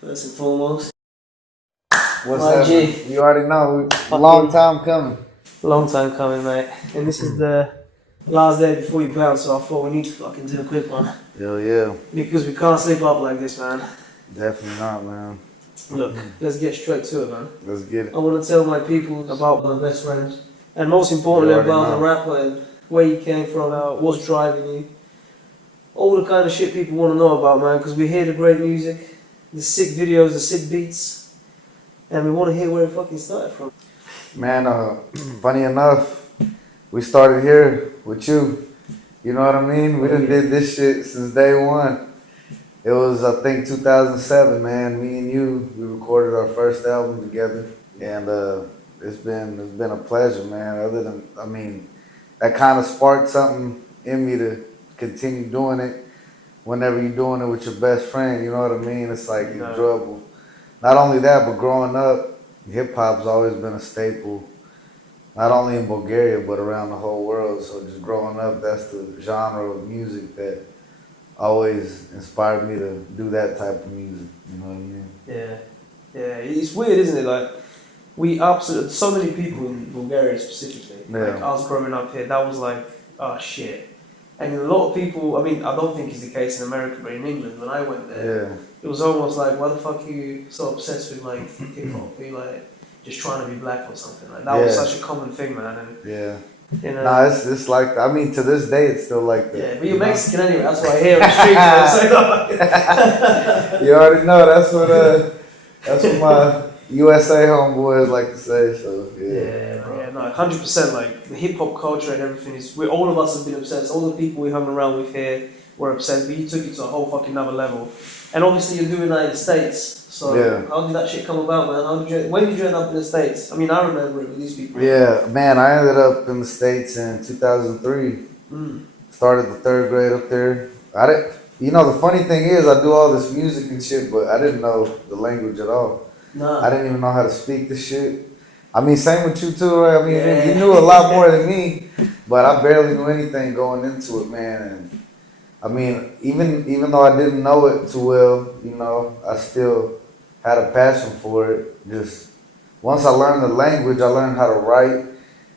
First and foremost, What's my happening? G. You already know. Fucking Long time coming. long time coming, mate. And this is the last day before you bounce, so I thought we need to fucking do a quick one. Hell yeah. Because we can't sleep up like this, man. Definitely not, man. Look, let's get straight to it, man. Let's get it. I want to tell my people about my best friends. And most You importantly, already about the know. rapper and where you came from, what's driving you. All the kind of shit people want to know about, man. Because we hear the great music, the sick videos, the sick beats. And we want to hear where it fucking started from. Man, funny enough, we started here with you. You know what I mean? We done did this shit since day one. It was, I think, 2007, man. Me and you, we recorded our first album together. And it's been a pleasure, man. Other than, I mean, that kind of sparked something in me to continue doing it. Whenever you're doing it with your best friend, you know what I mean? It's like enjoyable. Not only that, but growing up, hip hop's always been a staple, not only in Bulgaria, but around the whole world. So just growing up, that's the genre of music that always inspired me to do that type of music. You know what I mean? Yeah, yeah. It's weird, isn't it? Like, we absolutely, so many people in Bulgaria specifically, like us growing up here, that was like, oh shit. And a lot of people, I mean, I don't think it's the case in America, but in England, when I went there, it was almost like, why the fuck are you so obsessed with like hip hop? Are you like just trying to be black or something? Like that was such a common thing, man. And you know, nah, it's like, I mean, to this day, it's still like that. Yeah, but you're Mexican anyway. That's what I hear on the streets. You already know that's what my USA homeboys like to say. So yeah, no, 100%. Like the hip hop culture and everything is. We all of us have been obsessed. All the people we hung around with here were obsessed. But you took it to a whole fucking another level. And obviously you're doing that in the States. So how did that shit come about, man? When did you end up in the States? I mean, I remember it with these people. Yeah, man, I ended up in the States in 2003. Started the third grade up there. I didn't. You know, the funny thing is, I do all this music and shit, but I didn't know the language at all. Nah. I didn't even know how to speak the shit. I mean, same with you too, right? I mean, you knew a lot more than me, but I barely knew anything going into it, man. And I mean, even though I didn't know it too well, you know, I still had a passion for it. Just once I learned the language, I learned how to write.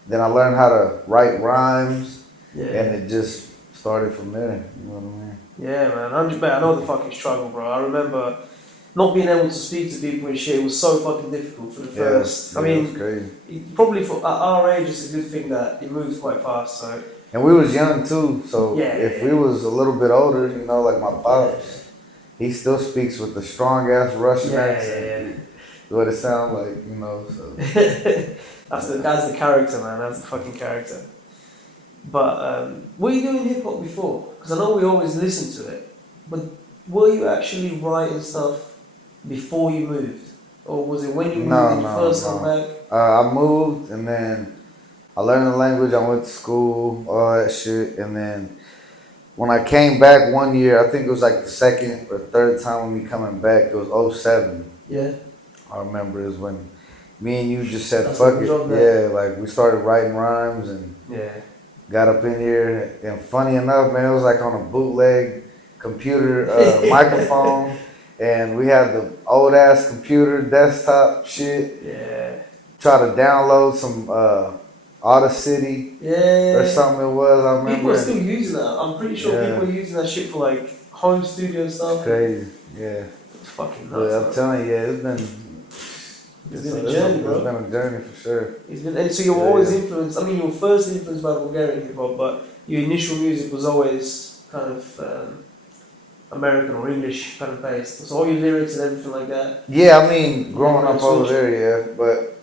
Then I learned how to write rhymes, and it just started from there. You know what I mean? Yeah, man. I know the fucking struggle, bro. I remember not being able to speak to people and shit. It was so fucking difficult for the first. I mean, probably for at our age, it's a good thing that it moves quite fast. So. And we was young too, so if we was a little bit older, you know, like my pops, he still speaks with the strong ass Russian accent. What it sounds like, you know. So that's the character, man. That's the fucking character. But were you doing hip hop before? Because I know we always listen to it, but were you actually writing stuff before you moved, or was it when you moved first come back? I moved and then I learned the language. I went to school, all that shit, and then when I came back one year, I think it was like the second or third time of me coming back. It was '07. Yeah. I remember is when me and you just said fuck it. Yeah, like we started writing rhymes and got up in here. And funny enough, man, it was like on a bootleg computer microphone, and we had the old ass computer desktop shit. Yeah. Try to download some Audacity or something. It was. I remember. People are still using that. I'm pretty sure people are using that shit for like home studio stuff. It's crazy. Yeah. It's fucking nuts. But I'm telling you, it's been a journey, bro. It's been a journey for sure. And so you were always influenced. I mean, you were first influenced by Bulgarian hip hop, but your initial music was always kind of American or English kind of based. So all your lyrics and everything like that. Yeah, I mean, growing up over there, yeah. But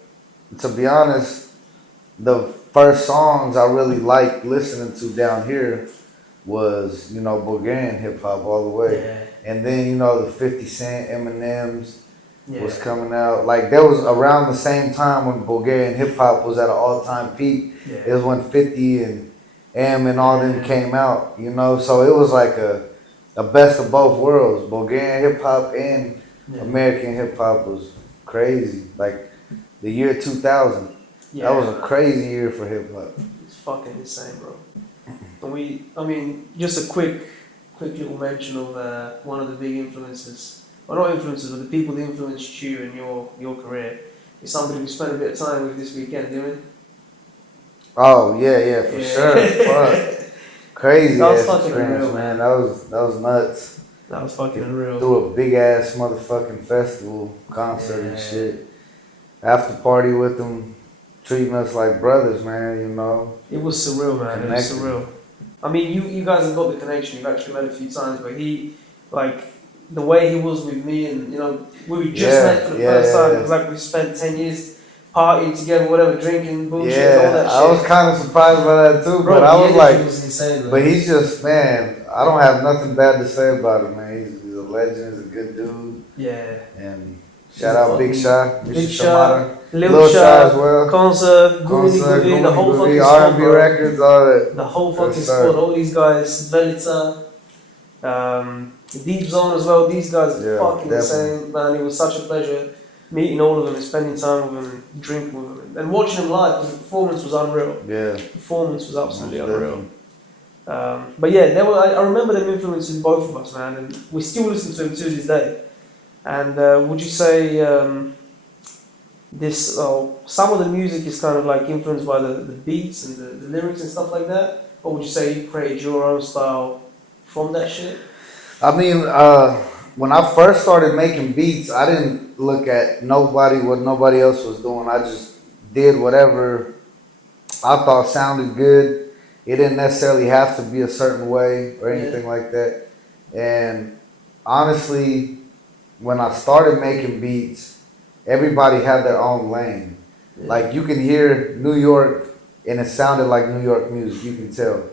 to be honest, the first songs I really liked listening to down here was, you know, Bulgarian hip hop all the way. Yeah. And then, you know, the 50 Cent, Eminem's was coming out. Like, that was around the same time when Bulgarian hip hop was at an all-time peak. It was when 50 and M and all them came out, you know. So it was like a best of both worlds. Bulgarian hip hop and American hip hop was crazy. Like the year 2000. That was a crazy year for hip hop. It's fucking insane, bro. And I mean, just a quick little mention of one of the big influences or not influencers, but the people that influenced you in your career, is somebody we spent a bit of time with this weekend, do you know what I mean? Oh yeah, for sure. Fuck. Crazy That was ass fucking experience, unreal, man. That was nuts. That was fucking unreal. Through a big ass motherfucking festival, concert and shit. After party with them, treating us like brothers, man, you know. It was surreal, man. It was surreal. I mean, you guys have got the connection. You've actually met a few times, but he, like, the way he was with me, and you know, we just met for the first time. It was like we spent 10 years partying together, whatever, drinking, bullshit, all that shit. I was kind of surprised by that too, bro, but I was like, was insane, but he's just, man, I don't have nothing bad to say about him, man. He's a legend. He's a good dude. Yeah. And shout out Big Shot, Big Shot, Lil Shot as well. Concert, Gumi, the whole fucking squad, R&B records, all that. The whole fucking squad, all these guys, Velita, Deep Zone as well. These guys are fucking insane, man. It was such a pleasure meeting all of them and spending time with them, drinking with them, and watching them live because the performance was unreal. Yeah. The performance was absolutely unreal. But yeah, I remember them influencing both of us, man, and we still listen to them to this day. And would you say some of the music is kind of like influenced by the beats and the lyrics and stuff like that? Or would you say you created your own style from that shit? I mean, when I first started making beats, I didn't look at what nobody else was doing. I just did whatever I thought sounded good. It didn't necessarily have to be a certain way or anything like that. And honestly, when I started making beats, everybody had their own lane. Yeah. Like you can hear New York and it sounded like New York music, you can tell.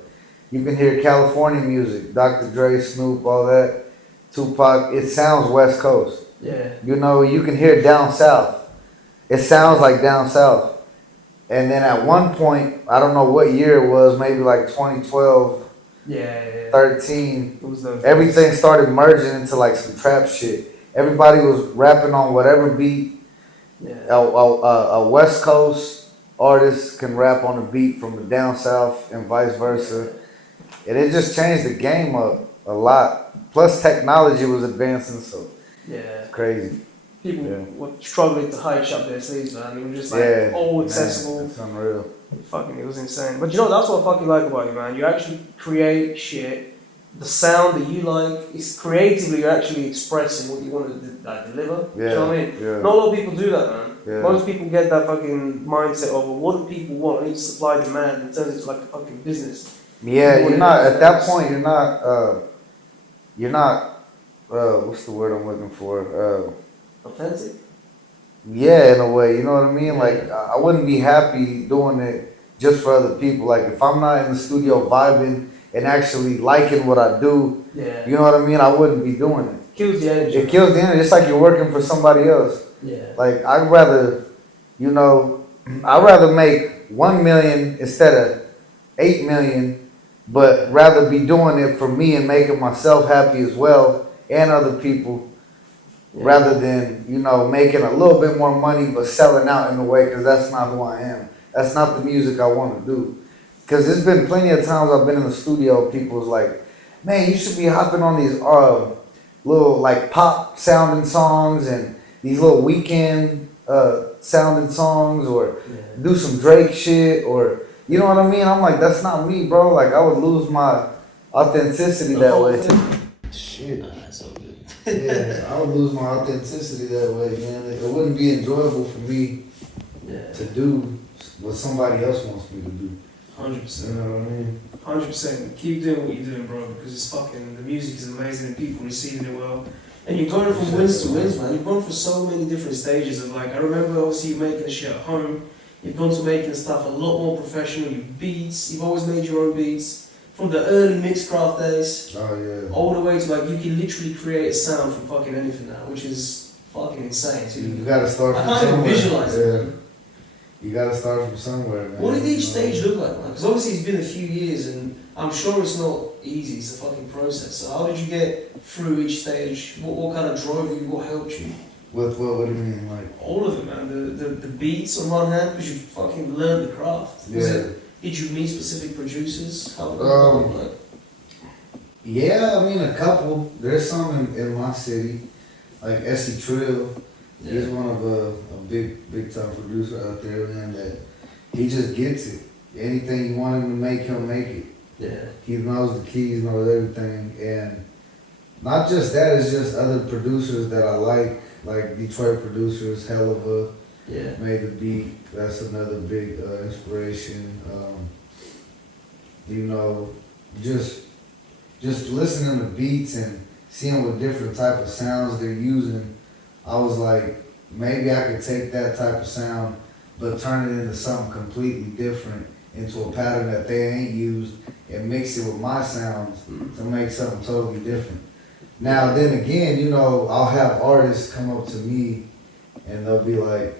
You can hear California music, Dr. Dre, Snoop, all that, Tupac, it sounds West Coast. Yeah. You know, you can hear down south. It sounds like down south. And then at one point, I don't know what year it was, maybe like 2012, 13, everything started merging into like some trap shit. Everybody was rapping on whatever beat. Yeah. A West Coast artist can rap on a beat from the down south and vice versa. And it just changed the game up a lot. Plus technology was advancing, so it's crazy. People were struggling to hide up their sleeves, man. It was just like all accessible. Man, it's unreal. It was insane. But you know, that's what I fucking like about you, man. You actually create shit. The sound that you like is creatively, you're actually expressing what you want to deliver. Yeah. You know what I mean? Yeah. Not a lot of people do that, man. Yeah. Most people get that fucking mindset of, well, what do people want? I need supply demand, and it turns into like a fucking business. Yeah, you're not, at that point, you're not, what's the word I'm looking for? Authentic? Yeah, in a way, you know what I mean? Like, I wouldn't be happy doing it just for other people. Like, if I'm not in the studio vibing and actually liking what I do, you know what I mean? I wouldn't be doing it. Kills the energy. It kills the energy. It's like you're working for somebody else. Yeah. Like, I'd rather make 1 million instead of 8 million, but rather be doing it for me and making myself happy as well and other people. Yeah. Rather than, you know, making a little bit more money but selling out in a way, because that's not who I am. That's not the music I want to do. Because there's been plenty of times I've been in the studio, people's like, man, you should be hopping on these little like pop sounding songs and these little weekend sounding songs, or do some Drake shit, or you know what I mean? I'm like, that's not me, bro. Like, I would lose my authenticity that way. Shit. Yeah, I would lose my authenticity that way, man. It wouldn't be enjoyable for me to do what somebody else wants me to do. 100%. You know what I mean? 100%. Keep doing what you're doing, bro, because it's fucking, the music is amazing and people receiving it well. And you're going from wins to wins, man. You've gone through so many different stages of, like, I remember obviously you making shit at home. You've gone to making stuff a lot more professional. Your beats, you've always made your own beats. From the early Mixcraft days, all the way to, like, you can literally create a sound from fucking anything now, which is fucking insane. So you gotta start from somewhere. I can't even visualize it, man. You gotta start from somewhere, man. What did each stage look like, man? Because obviously it's been a few years, and I'm sure it's not easy. It's a fucking process. So how did you get through each stage? What kind of drove you? What helped you? What do you mean, like? All of it, man. The beats on one hand, because you fucking learned the craft. Did you meet specific producers? How did that look like? Yeah, I mean, a couple. There's some in my city. like Essie Trill. He's one of a big time producer out there, man, that he just gets it. Anything you want him to make, he'll make it. Yeah. He knows the keys, knows everything, and not just that, it's just other producers that I like Detroit producers, Hell of a made the beat. That's another big inspiration. You know, just listening to beats and seeing what different type of sounds they're using, I was like, maybe I could take that type of sound, but turn it into something completely different, into a pattern that they ain't used, and mix it with my sounds to make something totally different. Now, then again, you know, I'll have artists come up to me and they'll be like,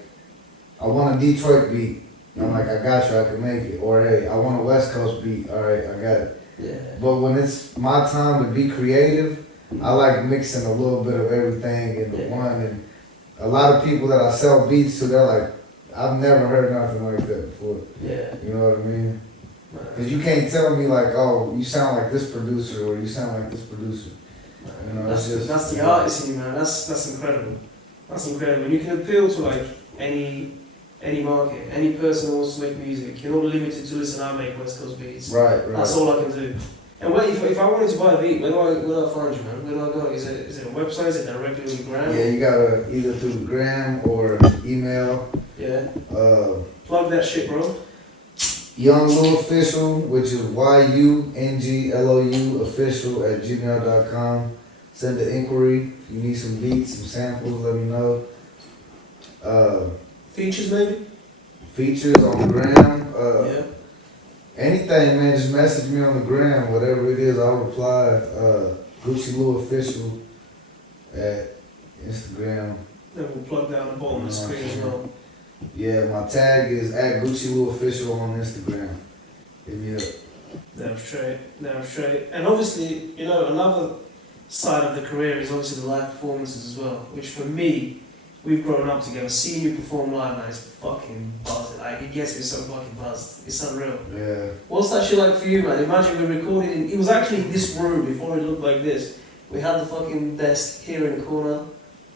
I want a Detroit beat. And I'm like, I got you, I can make it. Or, hey, I want a West Coast beat. All right, I got it. Yeah. But when it's my time to be creative, I like mixing a little bit of everything into one. And a lot of people that I sell beats to, they're like, I've never heard nothing like that before. Yeah. You know what I mean? Because you can't tell me like, oh, you sound like this producer or you sound like this producer. You know, that's the artist in you, man. That's incredible. That's incredible. And you can appeal to like any market, any person who wants to make music. You're not limited to listen. I make West Coast beats. Right. That's all I can do. And wait, if I wanted to buy a beat, where do I find you, man? Where do I go? Is it a website? Is it directly on the gram? Yeah, you gotta either through the gram or email. Yeah. Plug that shit, bro. Young Lou Official, which is YUNGLOU official @gmail.com. Send the inquiry. If you need some beats, some samples, let me know. Features maybe? Features on the gram. Yeah. Anything, man, just message me on the gram, whatever it is, I'll reply. Gucci Lou Official at Instagram. Then we'll plug that on the bottom of the screen as well. Yeah, my tag is @Gucci Lou Official on Instagram. Hit me up. Damn straight. And obviously, you know, another side of the career is obviously the live performances as well, which for me, we've grown up together. Seeing you perform live, man, is fucking buzzing. Like, it gets me so fucking buzzed. It's unreal. Yeah. What's that shit like for you, man? Imagine we recorded it was actually in this room before it looked like this. We had the fucking desk here in the corner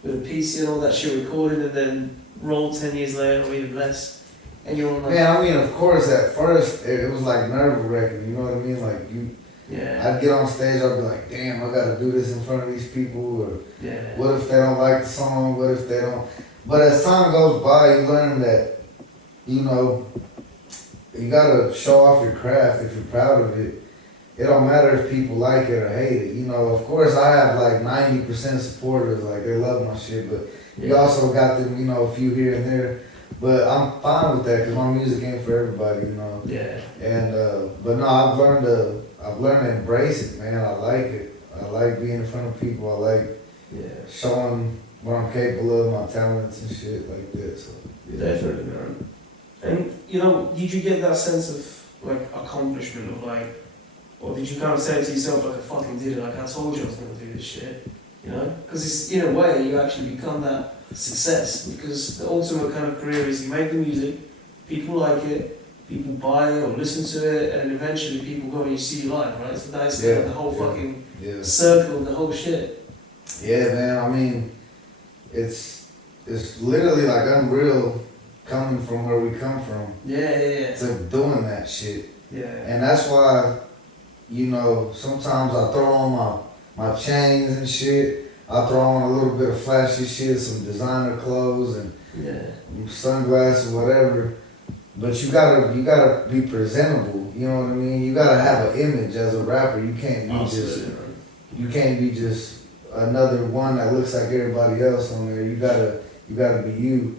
with a PC and all that shit recorded, and then rolled 10 years later or even less. And you're on like... Man, I mean, of course, at first, it was like nerve-wracking, you know what I mean? Like, I'd get on stage, I'd be like, damn, I gotta do this in front of these people, or what if they don't like the song, what if they don't... But as time goes by, you learn that, you know, you gotta show off your craft if you're proud of it. It don't matter if people like it or hate it. You know, of course, I have like 90% supporters, like they love my shit, but you also got them, you know, a few here and there. But I'm fine with that because my music ain't for everybody, you know. Yeah. And but no, I've learned to embrace it, man. I like it. I like being in front of people. I like showing what I'm capable of, my talents and shit like that. So definitely, man. And you know, did you get that sense of like accomplishment of like, or did you kind of say to yourself like, I fucking did it, like I told you I was gonna do this shit, you know? Because it's in a way you actually become that success, because the ultimate kind of career is you make the music, people like it, people buy it or listen to it, and eventually people go and you see you live, right? So that's kind of the whole fucking circle, the whole shit. Yeah, man. I mean, it's literally like unreal coming from where we come from. To doing that shit. Yeah. And that's why, you know, sometimes I throw on my chains and shit. I throw on a little bit of flashy shit, some designer clothes and sunglasses, whatever. But you gotta be presentable. You know what I mean? You gotta have an image as a rapper. You can't be just another one that looks like everybody else on there. You gotta be you.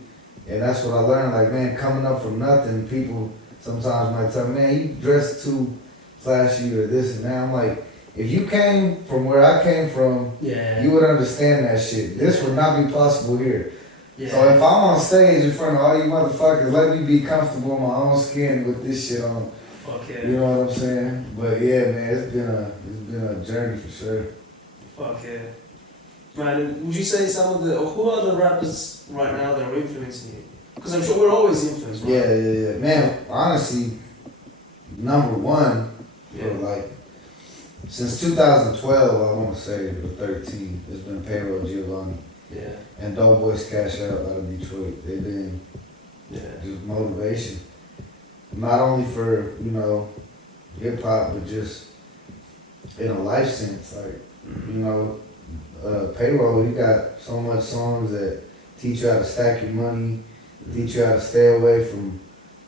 And that's what I learned. Like, man, coming up from nothing, people sometimes might tell me, man, you dress too flashy or this and that. I'm like, if you came from where I came from, you would understand that shit. This would not be possible here. Yeah. So if I'm on stage in front of all you motherfuckers, let me be comfortable in my own skin with this shit on. Fuck yeah. You know what I'm saying? But yeah, man, it's been a journey for sure. Fuck yeah. Man, would you say who are the rappers right now that are influencing you? Because I'm sure we're always influenced, right? Yeah. Man, honestly, number one, for like, since 2012, I want to say, or 13, it's been Payroll Giovanni. Yeah. And Dope Boys Cash Out out of Detroit. They've been just motivation. Not only for, you know, hip hop, but just in a life sense. Like, you know, Payroll, you got so much songs that teach you how to stack your money, teach you how to stay away from,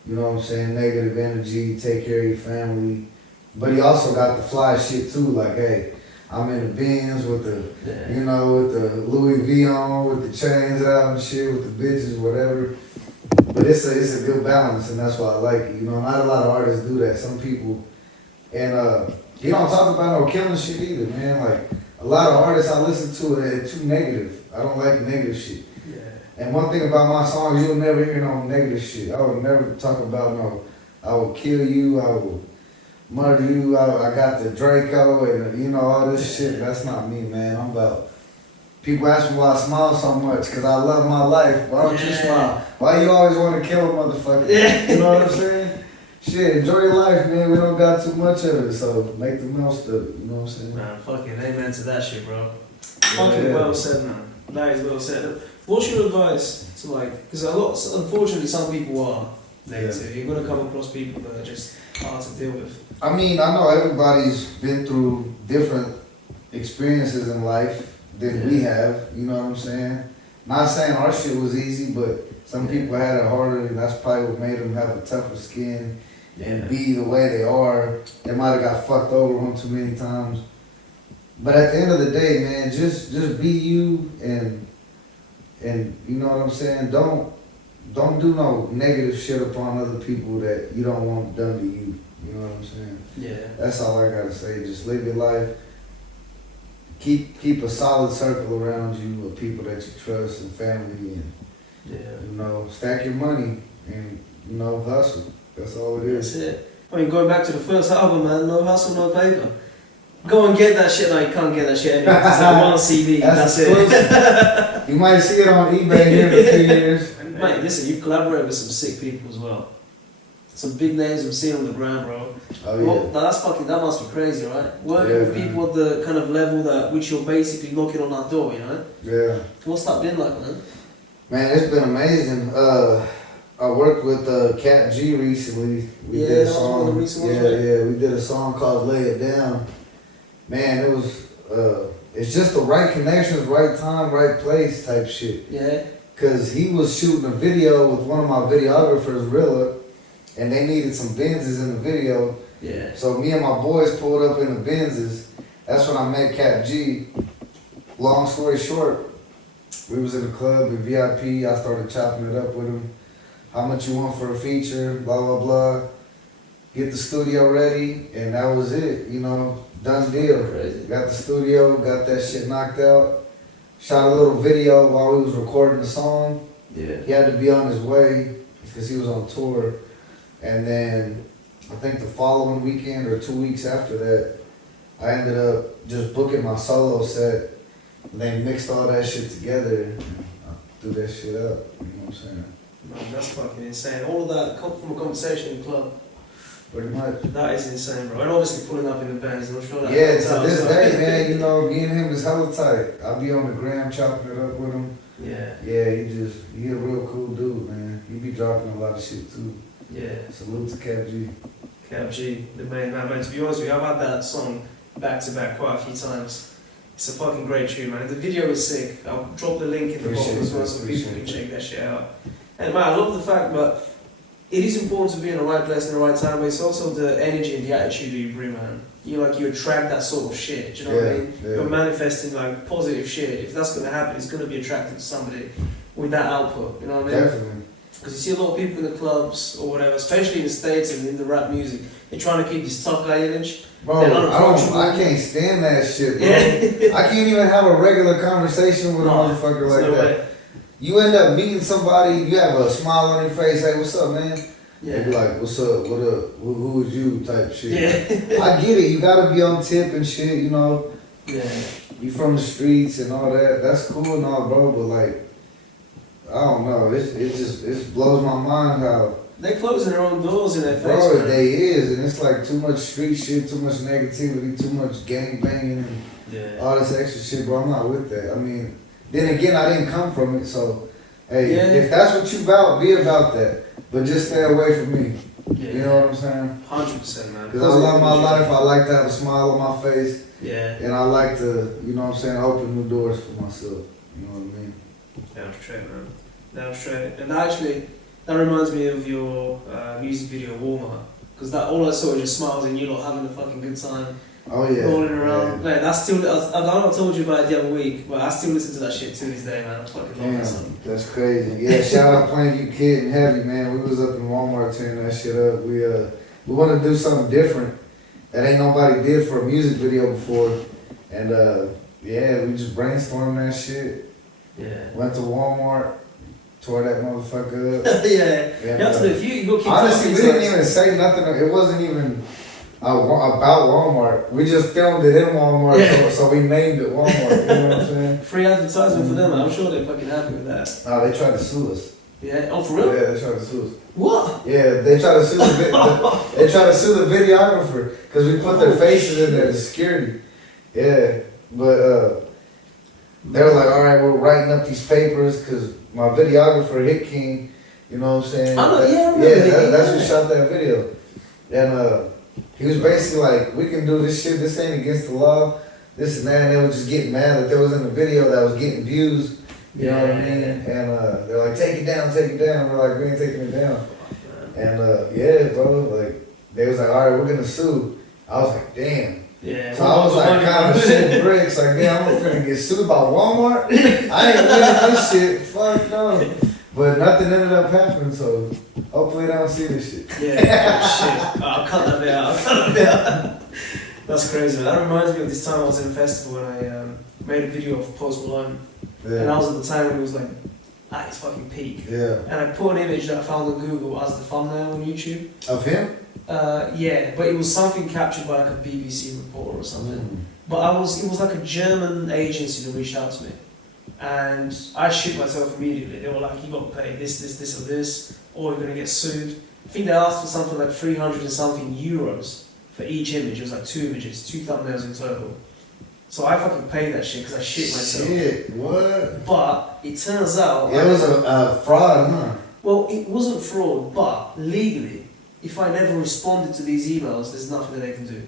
you know what I'm saying, negative energy, take care of your family. But he also got the fly shit too, like, hey, I'm in the Benz with the, you know, with the Louis V on, with the chains out and shit, with the bitches, whatever. But it's a good balance, and that's why I like it. You know, not a lot of artists do that. Some people, and you don't talk about no killing shit either, man. Like, a lot of artists I listen to are too negative. I don't like negative shit. Yeah. And one thing about my songs, you'll never hear no negative shit. I would never talk about no, I will kill you, I will murder you, I got the Draco, and you know, all this shit. That's not me, man. I'm about, people ask me why I smile so much, because I love my life. Why don't you smile? Why you always want to kill a motherfucker? You know what I'm saying? Shit, enjoy your life, man. We don't got too much of it, so make the most of it. You know what I'm saying? Man, fucking amen to that shit, bro. Fucking well said, man. That is well said. What's your advice to, like, because unfortunately, some people are negative. You're gonna come across people that are just hard to deal with. I mean, I know everybody's been through different experiences in life than we have. You know what I'm saying? Not saying our shit was easy, but some people had it harder, and that's probably what made them have a tougher skin and be the way they are. They might have got fucked over one too many times. But at the end of the day, man, just be you, and you know what I'm saying? Don't do no negative shit upon other people that you don't want done to you. You know what I'm saying? Yeah. That's all I gotta say. Just live your life. Keep a solid circle around you of people that you trust and family, and you know, stack your money and, you know, hustle. That's all it is. That's it. I mean, going back to the first album, man, no hustle, no paper. Go and get that shit. No, you can't get that shit anyway. It's like one CD. That's it. You might see it on eBay here in a few years. Mate, listen, you've collaborated with some sick people as well. Some big names I'm seeing on the ground, bro. Oh yeah. Well, that must be crazy, right? Working with people at the kind of level that which you're basically knocking on that door, you know? Yeah. What's that been like, man? Man, it's been amazing. I worked with Cat G recently. We did a song. One of the recent ones, right? Yeah, we did a song called "Lay It Down." Man, it was. It's just the right connections, right time, right place type shit. Yeah. Cause he was shooting a video with one of my videographers, Rilla, and they needed some Benzes in the video. Yeah. So me and my boys pulled up in the Benzes. That's when I met Cap G. Long story short, we was in the club in VIP. I started chopping it up with him. How much you want for a feature? Blah blah blah. Get the studio ready, and that was it. You know, done deal. Crazy. Got the studio, got that shit knocked out. Shot a little video while we was recording the song. Yeah. He had to be on his way because he was on tour. And then I think the following weekend or 2 weeks after that, I ended up just booking my solo set. And they mixed all that shit together and I threw that shit up. You know what I'm saying? Man, that's fucking insane. All of that come from a conversation in the club. Pretty much. That is insane, bro. And obviously pulling up in the bands, I'm sure that. Yeah, to this day, man, you know, me and him is hella tight. I'll be on the gram chopping it up with him. Yeah. Yeah, he a real cool dude, man. He be dropping a lot of shit too. Yeah. Salute to Cap G. Cap G, the main man. Man, to be honest with you, I've had that song back to back quite a few times. It's a fucking great tune, man. The video is sick. I'll drop the link in the bottom as well so people can check that shit out. And man, I love the fact that it is important to be in the right place in the right time, but it's also the energy and the attitude that you bring, man. You attract that sort of shit. Do you know what I mean? Yeah. You're manifesting like positive shit. If that's gonna happen, it's gonna be attracted to somebody with that output. You know what I mean? Definitely. Because you see a lot of people in the clubs or whatever, especially in the States and in the rap music, they're trying to keep this tough guy image. Bro, I can't stand that shit, bro. Yeah. I can't even have a regular conversation with a motherfucker like that. Way. You end up meeting somebody, you have a smile on your face, hey, what's up, man? Yeah. They be like, what's up, what up, who is you, type shit. Yeah. I get it, you gotta be on tip and shit, you know. Yeah. You from the streets and all that, that's cool and all, bro, but like, I don't know, it blows my mind how. They're closing their own doors in their face, Bro, man. they is, and it's like too much street shit, too much negativity, too much gang banging, and all this extra shit, bro. I'm not with that. I mean, then again, I didn't come from it, so hey, Yeah. if that's what you about, be about that. But just stay away from me. Yeah. You know what I'm saying? 100%, man. Because I love my life. I like to have a smile on my face. Yeah. And I like to, you know what I'm saying, open new doors for myself. You know what I mean? Damn straight, man. Damn straight. And actually, that reminds me of your music video, Warmer. Because that all I saw was your smiles and you lot having a fucking good time. Oh yeah. Rolling around. Yeah. Man, that's still, I don't know, I told you about it the other week, but I still listen to that shit to this day, man. I fucking love that song. That's crazy. Yeah, shout out Playing You Kid and Heavy, man. We was up in Walmart tearing that shit up. We want to do something different that ain't nobody did for a music video before. And yeah, we just brainstormed that shit. Yeah. Went to Walmart, tore that motherfucker up. Yeah. And, You have to do a few, you go kick honestly, we didn't even say nothing. It wasn't even about Walmart. We just filmed it in Walmart, Yeah. so we named it Walmart. You know what I'm saying? Free advertisement for them, I'm sure they're fucking happy with that. Oh, they tried to sue us. Yeah? Oh, for real? Yeah, they tried to sue us. What? Yeah, they tried to sue they tried to sue the videographer because we put their faces in there as security. Yeah, but they were like, all right, we're writing up these papers because my videographer Hit King, you know what I'm saying? I remember Hit That's King. who shot that video, and he was basically like, we can do this shit. This ain't against the law. This and that. And they were just getting mad that there was in the video that was getting views. You know what I mean? And they're like, take it down, take it down. We're like, we ain't taking it down. And yeah, bro, like they was like, all right, we're gonna sue. I was like, damn. Yeah. So I was like, kind of shitting bricks, like, damn, I'm finna get sued by Walmart. I ain't winning this shit. Fuck no. But nothing ended up happening, so hopefully they don't see this shit. Yeah, oh, shit. I'll cut that bit out. I'll cut that bit out. That's crazy, man. That reminds me of this time I was in a festival and I made a video of Post Malone. Yeah. And I was at the time when he was like at his fucking peak. Yeah. And I put an image that I found on Google as the thumbnail on YouTube. Of him? Yeah, but it was something captured by like a BBC reporter or something. But it was like a German agency that reached out to me. And I shit myself immediately. They were like, you got to pay this, or this, or you're going to get sued. I think they asked for something like 300 and something euros for each image. It was like 2 images, 2 thumbnails in total. So I fucking paid that shit because I shit myself. Shit, what? But it turns out... It was a fraud, huh? Well, it wasn't fraud, but legally, if I never responded to these emails, there's nothing that they can do.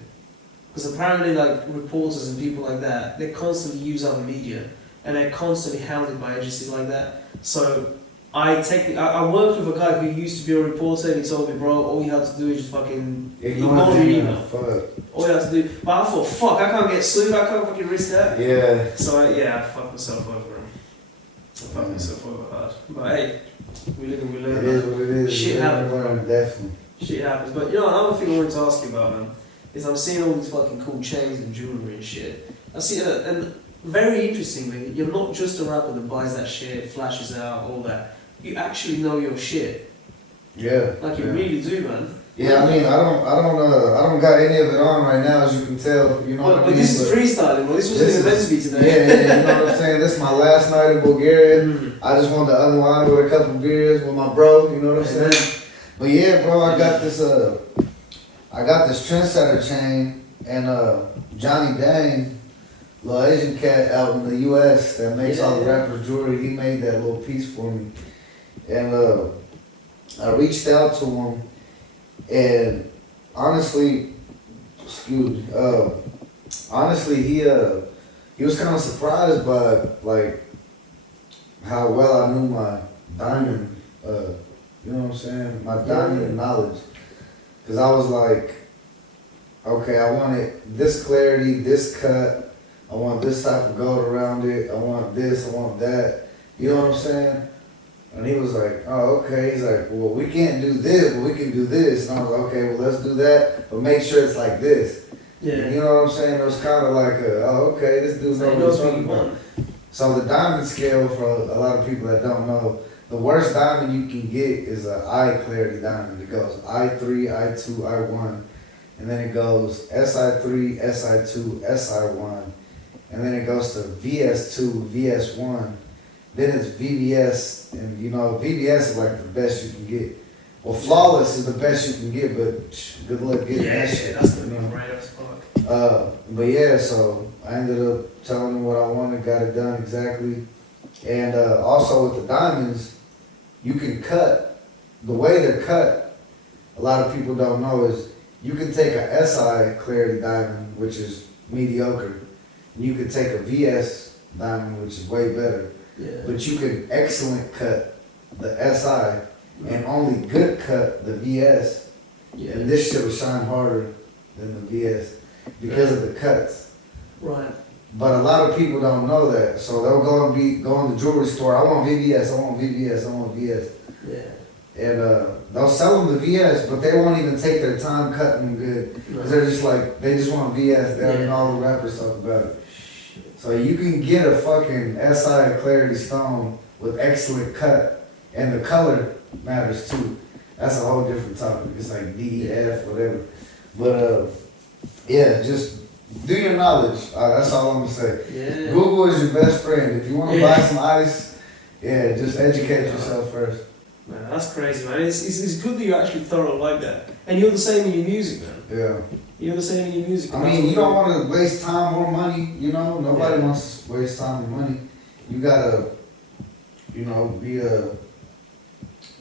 Because apparently, like, reporters and people like that, they constantly use other media, and they're constantly hounded by agencies like that. So I worked with a guy who used to be a reporter, and he told me, bro, all you have to do is just fucking ignore your email. Fuck. All you have to do. But I thought, fuck, I can't get sued, I can't fucking risk that. Yeah. So I fucked myself over, man. I fucked myself over hard. But hey, we live and we learn. It is what it is. Shit happens, bro. Definitely. Shit happens. But you know, another thing I wanted to ask you about, man, is I'm seeing all these fucking cool chains and jewellery and shit. I see that, and very interestingly, you're not just a rapper that buys that shit, flashes out, all that. You actually know your shit. Yeah. Like you really do, man. Yeah, I mean, I don't got any of it on right now, as you can tell. You know what I mean? But this is freestyling. Well, this wasn't even meant to be today. Yeah, you know what I'm saying. This is my last night in Bulgaria. I just wanted to unwind with a couple beers with my bro. You know what I'm saying? But yeah, bro, I got this trendsetter chain, and Johnny Dang, little Asian cat out in the U.S. that makes all the rappers jewelry. He made that little piece for me, and I reached out to him. And honestly, honestly, he was kind of surprised by like how well I knew my diamond, you know what I'm saying, my diamond knowledge. Cause I was like, okay, I wanted this clarity, this cut, I want this type of gold around it, I want this, I want that. You know what I'm saying? And he was like, oh, okay. He's like, well, we can't do this, but we can do this. And I was like, okay, well, let's do that, but make sure it's like this. Yeah. You know what I'm saying? It was kind of like, oh, okay, this dude knows what he's talking about. So the diamond scale, for a lot of people that don't know, the worst diamond you can get is an eye clarity diamond. It goes I3, I2, I1, and then it goes SI3, SI2, SI1, and then it goes to VS2, VS1. Then it's VVS, and you know, VVS is like the best you can get. Well, flawless is the best you can get, but good luck getting that shit. That's gonna be right as fuck. But yeah, so I ended up telling him what I wanted, got it done exactly. And also with the diamonds, you can cut, the way they're cut, a lot of people don't know is you can take a SI clarity diamond, which is mediocre, and you can take a VS diamond, which is way better. Yeah. But you can excellent cut the SI and only good cut the VS. Yeah. And this shit will shine harder than the VS because of the cuts. Right. But a lot of people don't know that, so they'll go in the jewelry store. I want VVS, I want VVS, I want VS. Yeah. And they'll sell them the VS, but they won't even take their time cutting them good. Because they're just like, they just want VS. They already know all the rappers talk about it. So you can get a fucking SI clarity stone with excellent cut, and the color matters too. That's a whole different topic. It's like DEF, whatever. But yeah, just do your knowledge. That's all I'm gonna say. Yeah. Google is your best friend. If you want to buy some ice, yeah, just educate yourself first. Man, that's crazy, man. It's good that you're actually thorough like that. And you're the same in your music, man. Yeah. You're the same in your music. I mean, you don't want to waste time or money, you know? Nobody wants to waste time or money. You gotta, you know, be a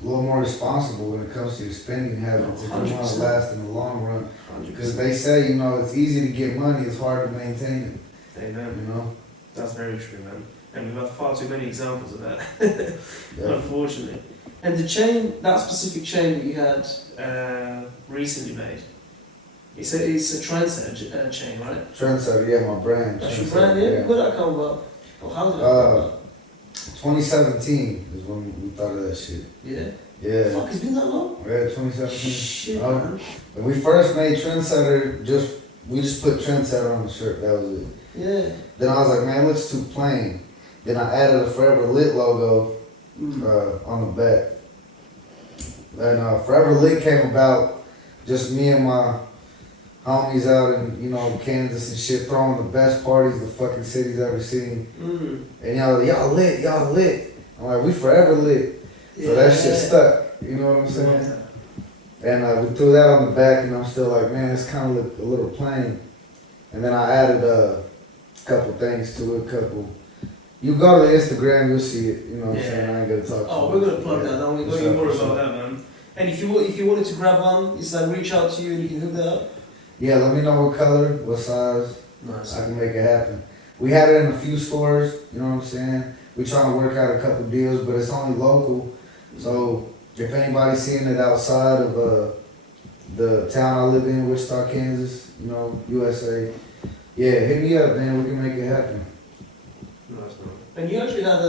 little more responsible when it comes to your spending habits if you want to 100%. last in the long run. 100%. Because they say, you know, it's easy to get money, it's hard to maintain it, Amen. you know? That's very true, man. And we've had far too many examples of that, Yeah. unfortunately. And the chain, that specific chain that you had recently made, it's a trendsetter chain, right? Trendsetter, yeah, my brand. That's your brand, yeah? Where did that come about? Or how did that come about? 2017 is when we thought of that shit. Yeah? Yeah. Fuck, it's been that long? Yeah, 2017. Shit, Oh. man. When we first made Trendsetter, we just put Trendsetter on the shirt, that was it. Yeah. Then I was like, man, it looks too plain. Then I added a Forever Lit logo on the back. And Forever Lit came about just me and my homies out in, you know, Kansas and shit, throwing the best parties the fucking city's ever seen. And y'all lit. I'm like, we forever lit. So that shit stuck, you know what I'm saying? And we threw that on the back, and I'm still like, man, it's kind of look a little plain. And then I added a couple things to it, You go to the Instagram, you'll see it, you know what I'm saying? I ain't gonna talk Oh, to we're gonna plug that down. Don't even worry about that, man. And if you wanted to grab one, it's like reach out to you and you can hook that up. Yeah, let me know what color, what size. Nice. I can make it happen. We had it in a few stores, you know what I'm saying? We're trying to work out a couple deals, but it's only local. So if anybody's seeing it outside of the town I live in, Wichita, Kansas, you know, USA, yeah, hit me up, man. We can make it happen. Nice, man. And you actually had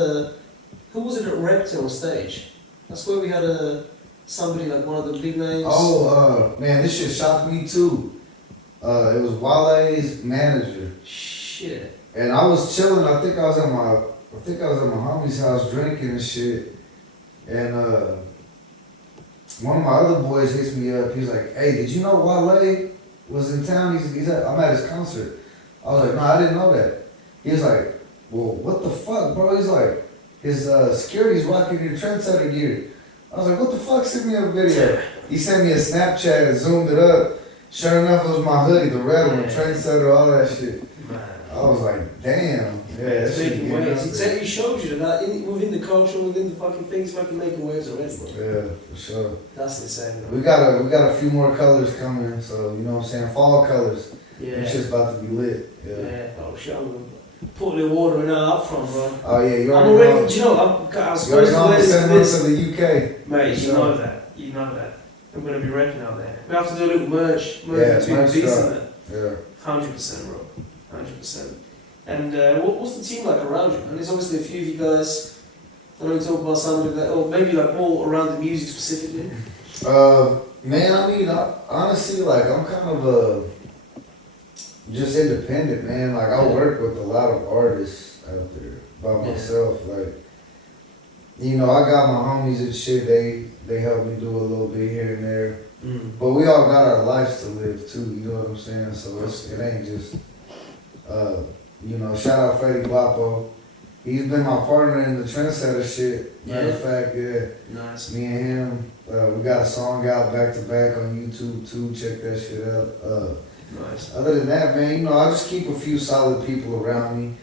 who was it at Repton on stage? That's where we had somebody like one of the big names. Oh, man, this shit shocked me too. It was Wale's manager. Shit. And I was chilling. I think I was at my homie's house drinking and shit. And one of my other boys hits me up. He's like, "Hey, did you know Wale was in town? I'm at his concert." I was like, "No, I didn't know that." He was like, "Well, what the fuck, bro?" He's like, "His security's rocking your Trendsetter gear." I was like, "What the fuck?" Sent me a video. He sent me a Snapchat and zoomed it up. Sure enough, it was my hoodie, the red one, Trendsetter, all that shit. Man. I was like, damn. Yeah, It's that shit making getting waves. out there. It shows you that within the culture, within the fucking things, fucking making waves already, bro. Yeah, for sure. That's insane, though. We got a few more colors coming, so you know what I'm saying? Fall colors. Yeah. This shit's about to be lit. Yeah. Yeah. Oh shit, I'm gonna put a little water in that up front, bro. Oh yeah, you I'm already know. already, do you know, I was You already supposed to know wear I'm this sending for them this. to the UK. Mate, For you sure. know that. You know that. I'm gonna be wrecking out there. We have to do a little merge Yeah, between merch beats drop. and that. Yeah. 100%, bro. 100%. And what's the team like around you? And there's obviously a few of you guys. I know you talk about somebody that, or maybe like more around the music specifically. Man, I mean, honestly, like I'm kind of just independent, man. Like I work with a lot of artists out there by myself. Like, you know, I got my homies and shit. They help me do a little bit here and there. But we all got our lives to live too. You know what I'm saying? So it ain't just. You know, shout out Freddie Guapo. He's been my partner in the Trendsetter shit. Matter of fact, yeah. Nice. Me and him, we got a song out back to back on YouTube too. Check that shit out. Nice. Other than that, man, you know, I just keep a few solid people around me.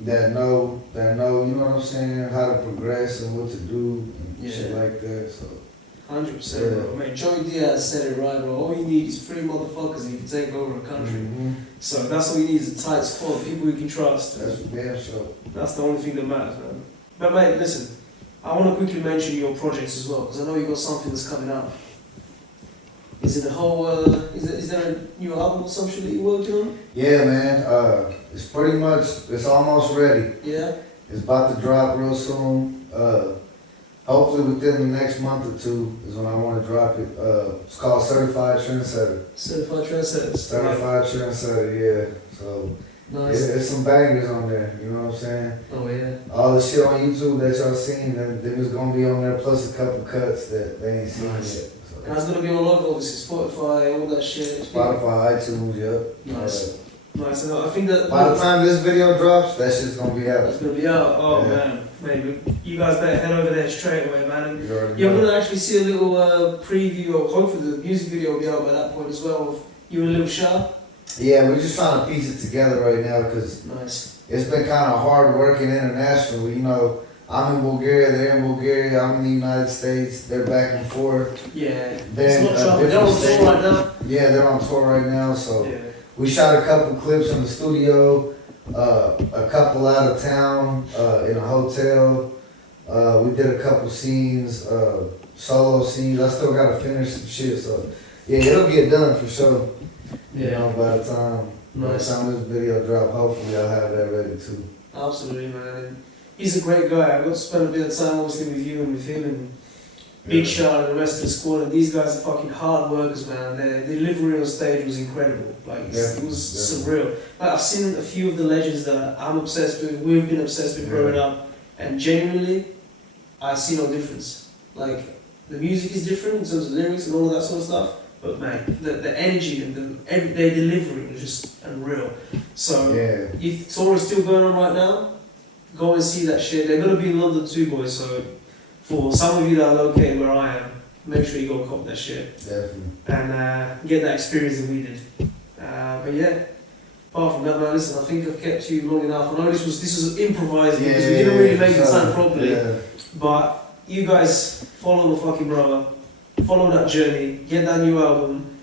that know, you know what I'm saying, how to progress and what to do and shit like that. So 100%, bro. Mate, Joey Diaz said it right, bro. All you need is 3 motherfuckers and you can take over a country. So that's all you need is a tight squad, people you can trust. That's damn sure. That's the only thing that matters, man. But mate, listen, I want to quickly mention your projects as well, because I know you got something that's coming out. Is it a whole, is there a new album or some shit that you're working on? Yeah, man. It's pretty much, it's almost ready. Yeah? It's about to drop real soon. Hopefully within the next month or two is when I want to drop it. It's called Certified Trendsetter. Certified Trendsetter. Certified Trendsetter, yeah. So nice. It's some bangers on there, you know what I'm saying? Oh yeah. All the shit on YouTube that y'all seen, them is gonna be on there, plus a couple cuts that they ain't seen yet. So. And it's gonna be all over, obviously, Spotify, all that shit. Spotify, iTunes, yep. Nice. Nice. And I think that by the time this video drops, that shit's gonna be out. It's gonna be out. Oh man, maybe you guys better head over there straight away, man. You're gonna actually see a little preview, or hopefully the music video will be out by that point as well. Of you and Lil Sha. Yeah, we're just trying to piece it together right now because it's been kind of hard working internationally. You know, I'm in Bulgaria, they're in Bulgaria, I'm in the United States, they're back and forth. Yeah, then it's not they're on tour right now. Yeah, they're on tour right now, so yeah. We shot a couple clips in the studio, a couple out of town, in a hotel. We did a couple scenes, solo scenes. I still gotta finish some shit, so yeah, it'll get done for sure. Yeah. You know, by the time this video drop, hopefully I'll have that ready too. Absolutely, man. And he's a great guy. I got to spend a bit of time obviously with you and with him and Big Shot and the rest of the squad. And these guys are fucking hard workers, man. Their delivery on stage was incredible. Like it was surreal. Like, I've seen a few of the legends that I'm obsessed with. We've been obsessed with growing up, and genuinely, I see no difference. Like the music is different in terms of lyrics and all of that sort of stuff. But man, the energy and their delivery was just unreal. So if tour is still going on right now, go and see that shit. They're gonna be in London too, boys. So for some of you that are located where I am, make sure you go and cop that shit. Definitely. And get that experience that we did. But yeah, apart from that, man, listen, I think I've kept you long enough. I know this was improvising because we didn't really make the time properly. Yeah. But you guys follow the fucking brother. Follow that journey, get that new album.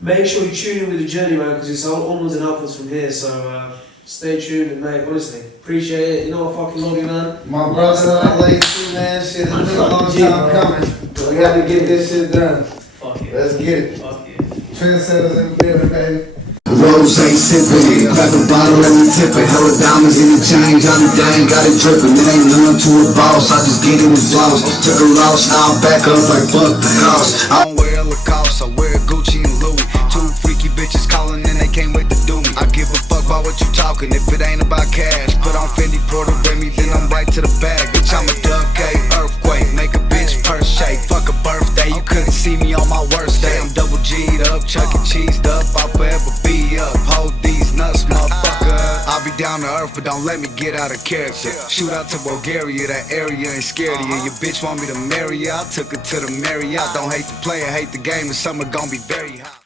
Make sure you tune in with the journey, man, because it's all onwards and upwards from here. So stay tuned, and mate, honestly, appreciate it. You know I fucking love you, man. My brother, I'm late too, man. Shit, it's been a long time coming. We got to get this shit done. Fuck it. Let's get it. Fuck it. Trendsetters in the building, baby. Rose ain't sippin', grab a bottle, let me tip it. Hella diamonds in the chain, Johnny Dang got it drippin'. It ain't none to a boss, I just get it with floss. Took a loss, now I'm back up like fuck the cost. I don't wear Lacoste, I wear Gucci and Louis. Two freaky bitches calling and they can't wait to do me. I give a fuck about what you talking, if it ain't about cash. Put on Fendi, Porter, Remy, then I'm right to the bag. Bitch, I'm a duck, earthquake, make a bitch purse shake. Fuck a birthday, you couldn't see me on my worst day. I'm double G'd up, Chuck E. Cheesed up, I'll forever be up, hold these nuts, motherfucker. I'll be down to earth, but don't let me get out of character. Shoot out to Bulgaria, that area ain't scared of you. Your bitch want me to marry you, I took her to the Marriott. Don't hate the player, hate the game, the summer gon' be very hot.